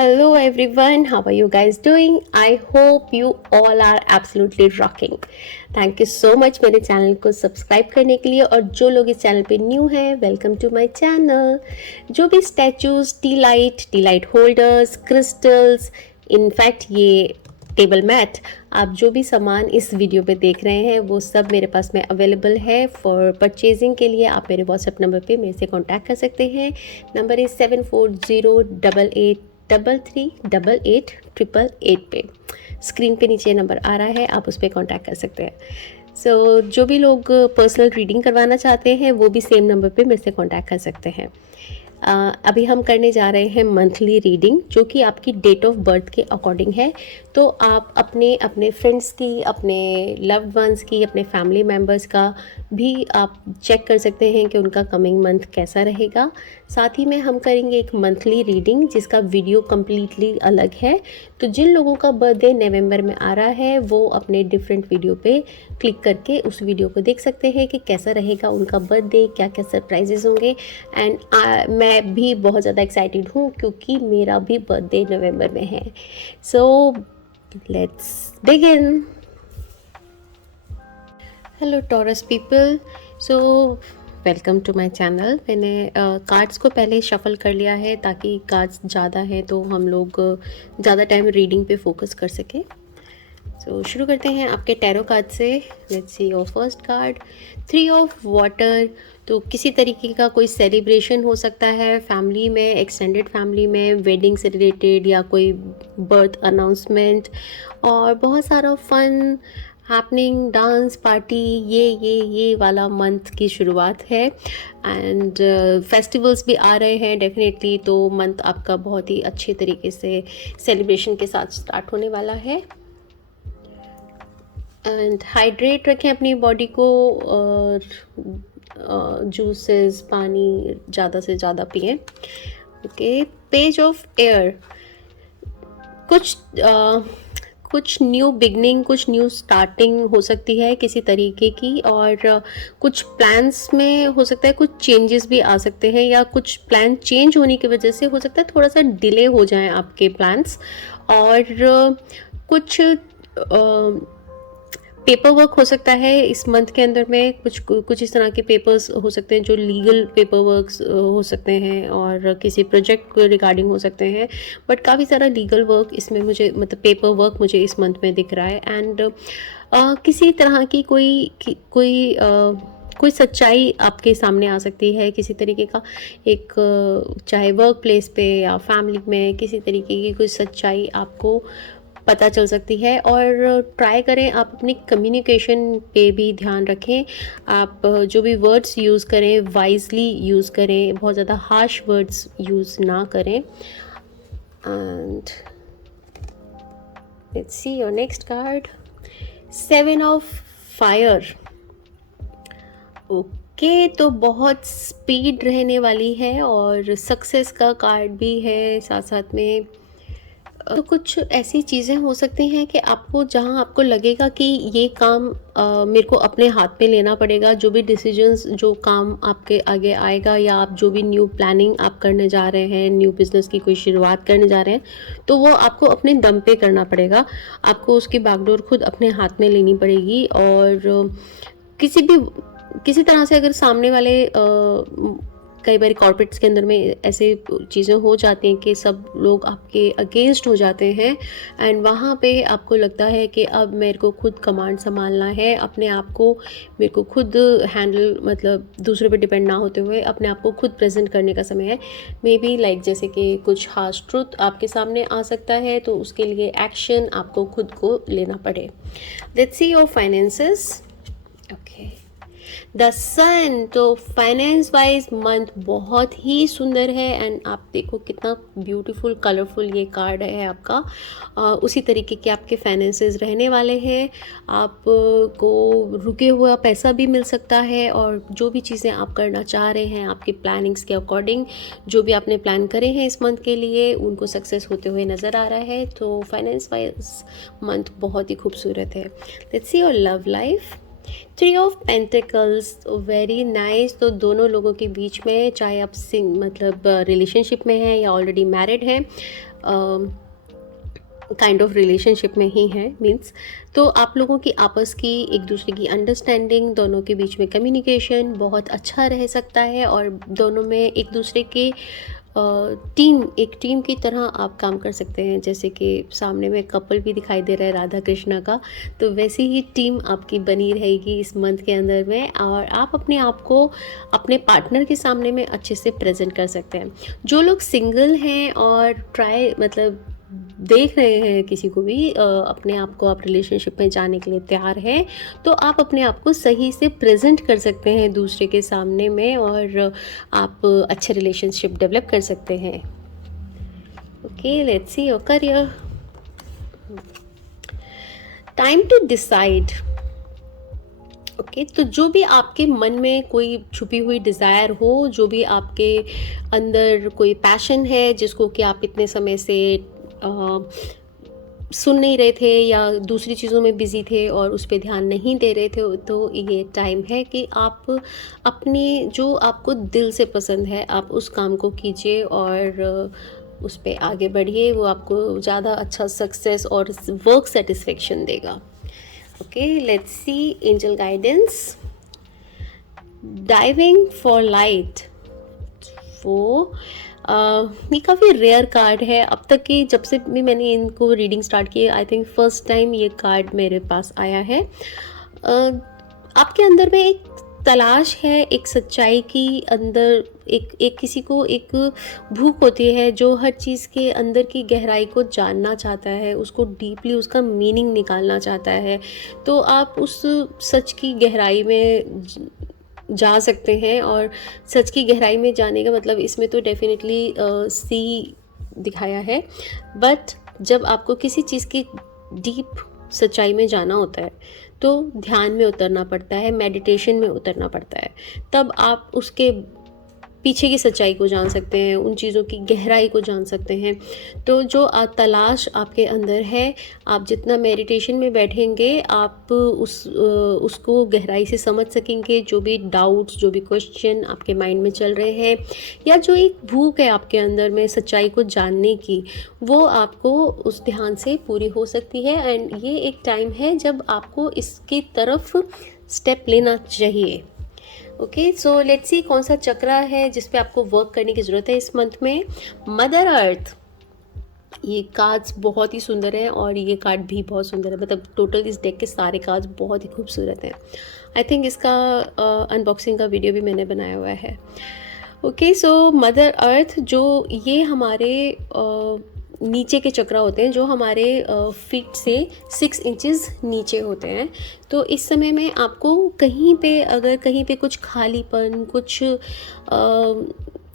Hello everyone, how are you guys doing? I hope you all are absolutely rocking. Thank you so much मेरे channel को subscribe करने के लिए और जो लोग इस चैनल पे न्यू हैं वेलकम टू माय चैनल। जो भी statues, T light holders, crystals, in fact ये टेबल मैट, आप जो भी सामान इस वीडियो पे देख रहे हैं वो सब मेरे पास में अवेलेबल है फॉर परचेजिंग के लिए। आप मेरे व्हाट्सएप नंबर पे मेरे से कांटेक्ट कर सकते हैं। नंबर इज़ 7408838888 पे। स्क्रीन पे नीचे नंबर आ रहा है, आप उस पर कांटेक्ट कर सकते हैं। जो भी लोग पर्सनल रीडिंग करवाना चाहते हैं वो भी सेम नंबर पे मेरे से कांटेक्ट कर सकते हैं। अभी हम करने जा रहे हैं मंथली रीडिंग जो कि आपकी डेट ऑफ बर्थ के अकॉर्डिंग है। तो आप अपने अपने फ्रेंड्स की, अपने लव्ड वंस की, अपने फैमिली मेम्बर्स का भी आप चेक कर सकते हैं कि उनका कमिंग मंथ कैसा रहेगा। साथ ही में हम करेंगे एक मंथली रीडिंग जिसका वीडियो कम्प्लीटली अलग है। तो जिन लोगों का बर्थडे नवंबर में आ रहा है वो अपने डिफरेंट वीडियो पे क्लिक करके उस वीडियो को देख सकते हैं कि कैसा रहेगा उनका बर्थडे, क्या क्या सरप्राइजेस होंगे। एंड मैं भी बहुत ज़्यादा एक्साइटेड हूँ क्योंकि मेरा भी बर्थडे नवंबर में है। So let's begin. Hello Taurus people, so welcome to my channel. मैंने कार्ड्स को पहले शफल कर लिया है ताकि कार्ड्स ज़्यादा हैं तो हम लोग ज़्यादा टाइम रीडिंग पे फोकस कर सकें। सो शुरू करते हैं आपके टैरो कार्ड से। Let's see your first card, 3 of water. तो किसी तरीके का कोई सेलिब्रेशन हो सकता है फैमिली में, एक्सटेंडेड फैमिली में, वेडिंग से रिलेटेड या कोई बर्थ अनाउंसमेंट और बहुत सारा फन हैपनिंग, डांस पार्टी, ये वाला मंथ की शुरुआत है। एंड फेस्टिवल्स भी आ रहे हैं डेफिनेटली, तो मंथ आपका बहुत ही अच्छे तरीके से सेलिब्रेशन के साथ स्टार्ट होने वाला है। एंड हाइड्रेट रखें अपनी बॉडी को और जूसेस, पानी ज़्यादा से ज़्यादा पिएं। Okay, page of air. कुछ न्यू बिगनिंग, कुछ न्यू स्टार्टिंग हो सकती है किसी तरीके की, और कुछ प्लान्स में हो सकता है कुछ चेंजेस भी आ सकते हैं या कुछ प्लान चेंज होने की वजह से हो सकता है थोड़ा सा डिले हो जाएं आपके प्लान्स। और कुछ पेपर वर्क हो सकता है इस मंथ के अंदर में, कुछ इस तरह के पेपर्स हो सकते हैं जो लीगल पेपर वर्क्स हो सकते हैं और किसी प्रोजेक्ट को रिगार्डिंग हो सकते हैं। बट काफ़ी सारा लीगल वर्क इसमें मुझे, मतलब पेपर वर्क मुझे इस मंथ में दिख रहा है। एंड किसी तरह की कोई सच्चाई आपके सामने आ सकती है किसी तरीके का, एक चाहे वर्क प्लेस पे या फैमिली में किसी तरीके की कोई सच्चाई आपको पता चल सकती है। और ट्राई करें आप अपनी कम्युनिकेशन पे भी ध्यान रखें। आप जो भी वर्ड्स यूज़ करें वाइजली यूज़ करें, बहुत ज़्यादा हार्श वर्ड्स यूज़ ना करें। And let's see your next card, 7 of fire. Okay, तो बहुत स्पीड रहने वाली है और सक्सेस का कार्ड भी है साथ साथ में। तो कुछ ऐसी चीज़ें हो सकती हैं कि आपको, जहां आपको लगेगा कि ये काम मेरे को अपने हाथ में लेना पड़ेगा, जो भी डिसीजंस, जो काम आपके आगे आएगा या आप जो भी न्यू प्लानिंग आप करने जा रहे हैं, न्यू बिज़नेस की कोई शुरुआत करने जा रहे हैं, तो वो आपको अपने दम पे करना पड़ेगा। आपको उसकी बागडोर खुद अपने हाथ में लेनी पड़ेगी। और किसी तरह से अगर सामने वाले कई बार कॉर्पोरेट्स के अंदर में ऐसे चीज़ें हो जाती हैं कि सब लोग आपके अगेंस्ट हो जाते हैं। एंड वहाँ पे आपको लगता है कि अब मेरे को खुद कमांड संभालना है, अपने आप को मेरे को खुद हैंडल, मतलब दूसरों पे डिपेंड ना होते हुए अपने आप को खुद प्रेजेंट करने का समय है। मे बी लाइक जैसे कि कुछ हार्श ट्रुथ आपके सामने आ सकता है, तो उसके लिए एक्शन आपको खुद को लेना पड़े। Let's see your finances. Okay, the sun. तो फाइनेंस वाइज मंथ बहुत ही सुंदर है। एंड आप देखो कितना ब्यूटीफुल कलरफुल ये कार्ड है आपका। उसी तरीके के आपके फाइनेंसेस रहने वाले हैं। आपको रुके हुआ पैसा भी मिल सकता है और जो भी चीज़ें आप करना चाह रहे हैं आपकी प्लानिंग्स के अकॉर्डिंग, जो भी आपने प्लान करे हैं इस मंथ के लिए, उनको सक्सेस होते हुए नज़र आ रहा है। तो फाइनेंस वाइज मंथ बहुत ही खूबसूरत है। Let's see your love life. 3 of pentacles, very nice. तो दोनों लोगों के बीच में, चाहे आप मतलब रिलेशनशिप में हैं या ऑलरेडी मैरिड हैं, काइंड ऑफ रिलेशनशिप में ही हैं मीन्स। तो आप लोगों की आपस की एक दूसरे की अंडरस्टैंडिंग, दोनों के बीच में कम्युनिकेशन बहुत अच्छा रह सकता है, और दोनों में एक दूसरे के एक टीम की तरह आप काम कर सकते हैं। जैसे कि सामने में कपल भी दिखाई दे रहा है राधा कृष्णा का, तो वैसी ही टीम आपकी बनी रहेगी इस मंथ के अंदर में, और आप अपने आप को अपने पार्टनर के सामने में अच्छे से प्रेजेंट कर सकते हैं। जो लोग सिंगल हैं और देख रहे हैं किसी को भी, अपने आप को आप रिलेशनशिप में जाने के लिए तैयार हैं, तो आप अपने आप को सही से प्रेजेंट कर सकते हैं दूसरे के सामने में, और आप अच्छे रिलेशनशिप डेवलप कर सकते हैं। Okay, let's see your career. Time to decide. Okay, तो जो भी आपके मन में कोई छुपी हुई डिज़ायर हो, जो भी आपके अंदर कोई पैशन है जिसको कि आप इतने समय से सुन नहीं रहे थे या दूसरी चीज़ों में बिज़ी थे और उस पे ध्यान नहीं दे रहे थे, तो ये टाइम है कि आप अपने जो आपको दिल से पसंद है आप उस काम को कीजिए और उस पे आगे बढ़िए। वो आपको ज़्यादा अच्छा सक्सेस और वर्क सेटिस्फेक्शन देगा। Okay, let's C angel guidance. Diving for light. वो ये काफ़ी रेयर कार्ड है। अब तक की जब से भी मैंने इनको रीडिंग स्टार्ट की, आई थिंक फर्स्ट टाइम ये कार्ड मेरे पास आया है। आपके अंदर में एक तलाश है, एक सच्चाई की अंदर, एक किसी को एक भूख होती है जो हर चीज़ के अंदर की गहराई को जानना चाहता है, उसको डीपली उसका मीनिंग निकालना चाहता है। तो आप उस सच की गहराई में जा सकते हैं, और सच की गहराई में जाने का मतलब इसमें तो डेफिनेटली सी दिखाया है, बट जब आपको किसी चीज़ की डीप सच्चाई में जाना होता है तो ध्यान में उतरना पड़ता है, मेडिटेशन में उतरना पड़ता है, तब आप उसके पीछे की सच्चाई को जान सकते हैं, उन चीज़ों की गहराई को जान सकते हैं। तो जो तलाश आपके अंदर है, आप जितना मेडिटेशन में बैठेंगे आप उसको गहराई से समझ सकेंगे। जो भी डाउट्स, जो भी क्वेश्चन आपके माइंड में चल रहे हैं, या जो एक भूख है आपके अंदर में सच्चाई को जानने की, वो आपको उस ध्यान से पूरी हो सकती है। एंड ये एक टाइम है जब आपको इसकी तरफ स्टेप लेना चाहिए। ओके, सो लेट्स सी कौन सा चक्रा है जिस पे आपको वर्क करने की ज़रूरत है इस मंथ में। Mother earth. ये कार्ड्स बहुत ही सुंदर हैं और ये कार्ड भी बहुत सुंदर है, मतलब टोटल इस डेक के सारे कार्ड्स बहुत ही खूबसूरत हैं। आई थिंक इसका अनबॉक्सिंग का वीडियो भी मैंने बनाया हुआ है। ओके, सो मदर अर्थ जो ये हमारे नीचे के चक्रा होते हैं, जो हमारे फीट से 6 इंचेस नीचे होते हैं। तो इस समय में आपको अगर कहीं पे कुछ खालीपन,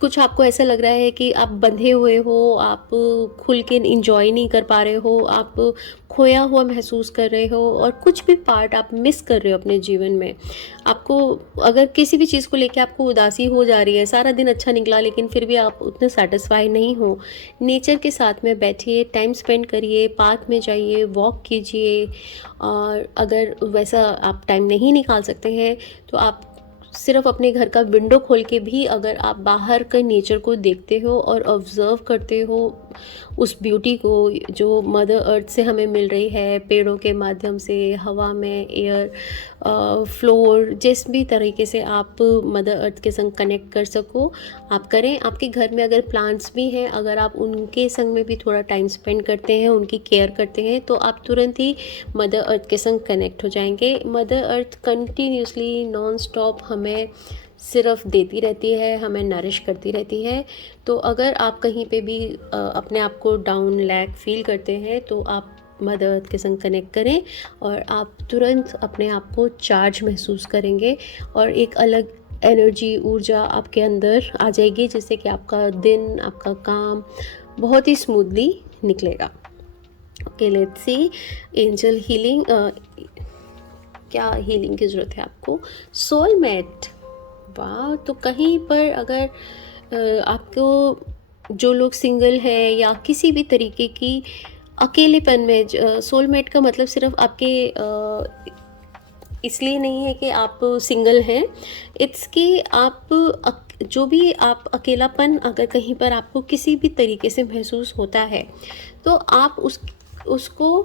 कुछ आपको ऐसा लग रहा है कि आप बंधे हुए हो, आप खुल के इंजॉय नहीं कर पा रहे हो, आप खोया हुआ महसूस कर रहे हो, और कुछ भी पार्ट आप मिस कर रहे हो अपने जीवन में, आपको अगर किसी भी चीज़ को लेके आपको उदासी हो जा रही है, सारा दिन अच्छा निकला लेकिन फिर भी आप उतने सेटिस्फाई नहीं हो, नेचर के साथ में बैठिए, टाइम स्पेंड करिए, पार्क में जाइए, वॉक कीजिए। और अगर वैसा आप टाइम नहीं निकाल सकते हैं तो आप सिर्फ अपने घर का विंडो खोल के भी अगर आप बाहर के नेचर को देखते हो और ऑब्ज़र्व करते हो उस ब्यूटी को जो मदर अर्थ से हमें मिल रही है, पेड़ों के माध्यम से, हवा में, एयर, फ्लोर, जिस भी तरीके से आप मदर अर्थ के संग कनेक्ट कर सको आप करें। आपके घर में अगर प्लांट्स भी हैं, अगर आप उनके संग में भी थोड़ा टाइम स्पेंड करते हैं, उनकी केयर करते हैं, तो आप तुरंत ही मदर अर्थ के संग कनेक्ट हो जाएंगे। Mother earth continuously non stop हमें सिर्फ देती रहती है, हमें नरिश करती रहती है। तो अगर आप कहीं पे भी अपने आप को डाउन लैक फील करते हैं तो आप मदर अर्थ के संग कनेक्ट करें और आप तुरंत अपने आप को चार्ज महसूस करेंगे और एक अलग एनर्जी, ऊर्जा आपके अंदर आ जाएगी, जिससे कि आपका दिन, आपका काम बहुत ही स्मूथली निकलेगा। Okay, let's C angel healing. क्या हीलिंग की ज़रूरत है आपको? सोलमेट। वाह, तो कहीं पर अगर आपको, जो लोग सिंगल हैं या किसी भी तरीके की अकेलेपन में, सोलमेट का मतलब सिर्फ आपके इसलिए नहीं है कि आप सिंगल हैं, इट्स कि आप जो भी आप अकेलापन अगर कहीं पर आपको किसी भी तरीके से महसूस होता है, तो आप उसको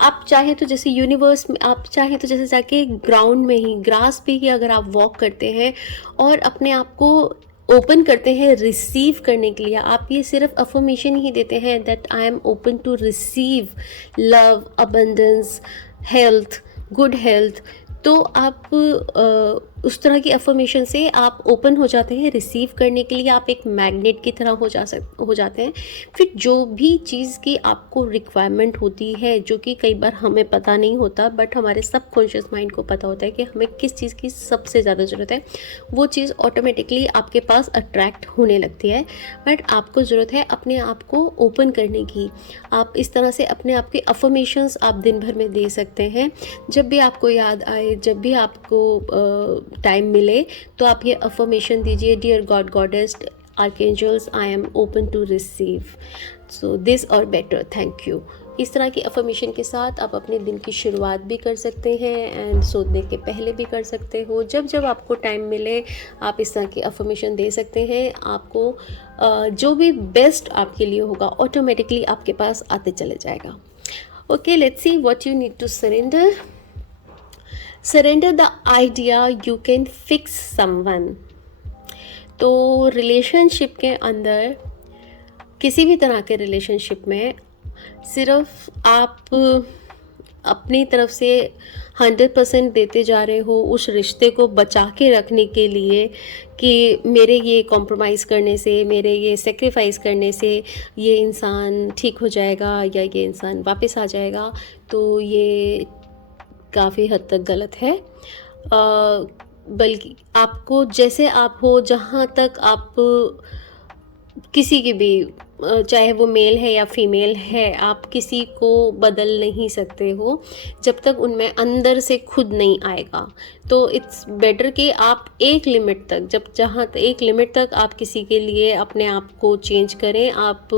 आप चाहे तो जैसे यूनिवर्स में, आप चाहे तो जैसे जाके ग्राउंड में ही, ग्रास पे ही अगर आप वॉक करते हैं और अपने आप को ओपन करते हैं रिसीव करने के लिए, आप ये सिर्फ अफर्मेशन ही देते हैं that I am open to receive love, abundance, health, good health, तो आप उस तरह की अफर्मेशन से आप ओपन हो जाते हैं रिसीव करने के लिए। आप एक मैग्नेट की तरह हो जाते हैं। फिर जो भी चीज़ की आपको रिक्वायरमेंट होती है, जो कि कई बार हमें पता नहीं होता, बट हमारे सबकॉन्शियस माइंड को पता होता है कि हमें किस चीज़ की सबसे ज़्यादा ज़रूरत है, वो चीज़ ऑटोमेटिकली आपके पास अट्रैक्ट होने लगती है। बट आपको ज़रूरत है अपने आप को ओपन करने की। आप इस तरह से अपने आप के अफर्मेशंस आप दिन भर में दे सकते हैं। जब भी आपको याद आए, जब भी आपको टाइम मिले, तो आप ये अफर्मेशन दीजिए, dear God, goddess, archangels, I am open to receive so this और बेटर, थैंक यू। इस तरह की अफर्मेशन के साथ आप अपने दिन की शुरुआत भी कर सकते हैं एंड सोने के पहले भी कर सकते हो। जब जब आपको टाइम मिले आप इस तरह की अफर्मेशन दे सकते हैं। आपको जो भी बेस्ट आपके लिए होगा ऑटोमेटिकली आपके पास आते चले जाएगा। Okay, let's see what you need to surrender. Surrender the idea you can fix someone. तो रिलेशनशिप के अंदर, किसी भी तरह के रिलेशनशिप में, सिर्फ आप अपनी तरफ से 100% देते जा रहे हो उस रिश्ते को बचा के रखने के लिए कि मेरे ये कॉम्प्रोमाइज़ करने से, मेरे ये सेक्रीफाइस करने से ये इंसान ठीक हो जाएगा या ये इंसान वापस आ जाएगा, तो ये काफ़ी हद तक गलत है। बल्कि आपको जैसे आप हो, जहाँ तक आप किसी की भी, चाहे वो मेल है या फीमेल है, आप किसी को बदल नहीं सकते हो जब तक उनमें अंदर से खुद नहीं आएगा। तो इट्स बेटर कि आप एक लिमिट तक, एक लिमिट तक आप किसी के लिए अपने आप को चेंज करें। आप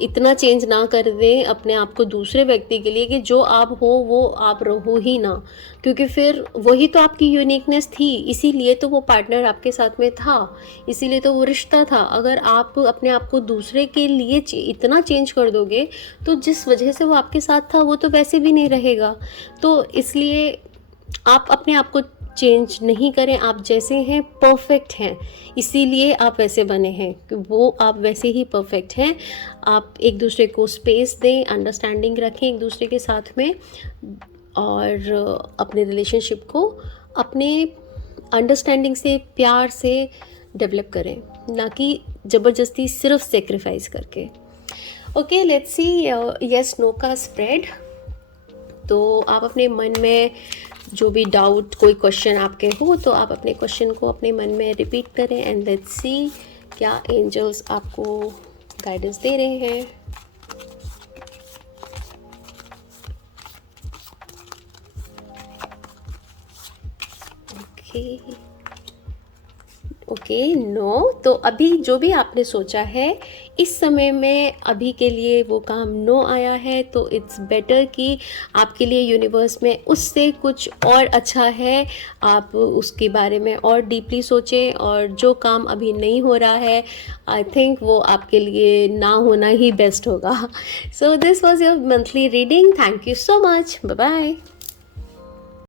इतना चेंज ना कर दें अपने आप को दूसरे व्यक्ति के लिए कि जो आप हो वो आप रहो ही ना, क्योंकि फिर वही तो आपकी यूनिकनेस थी, इसीलिए तो वो पार्टनर आपके साथ में था, इसीलिए तो वो रिश्ता था। अगर आप अपने आप को दूसरे के लिए इतना चेंज कर दोगे तो जिस वजह से वो आपके साथ था वो तो वैसे भी नहीं रहेगा। तो इसलिए आप अपने आप को चेंज नहीं करें। आप जैसे हैं परफेक्ट हैं, इसीलिए आप वैसे बने हैं कि वो आप वैसे ही परफेक्ट हैं। आप एक दूसरे को स्पेस दें, अंडरस्टैंडिंग रखें एक दूसरे के साथ में, और अपने रिलेशनशिप को अपने अंडरस्टैंडिंग से, प्यार से डेवलप करें, ना कि ज़बरदस्ती सिर्फ सेक्रीफाइस करके। Okay, let's see yes no का स्प्रेड। तो आप अपने मन में जो भी डाउट, कोई क्वेश्चन आपके हो, तो आप अपने क्वेश्चन को अपने मन में रिपीट करें एंड लेट्स सी क्या एंजल्स आपको गाइडेंस दे रहे हैं। Okay, no. तो अभी जो भी आपने सोचा है इस समय में, अभी के लिए वो काम नो आया है, तो इट्स बेटर कि आपके लिए यूनिवर्स में उससे कुछ और अच्छा है। आप उसके बारे में और डीपली सोचें, और जो काम अभी नहीं हो रहा है आई थिंक वो आपके लिए ना होना ही बेस्ट होगा। So this was your monthly reading. Thank you so much. Bye bye.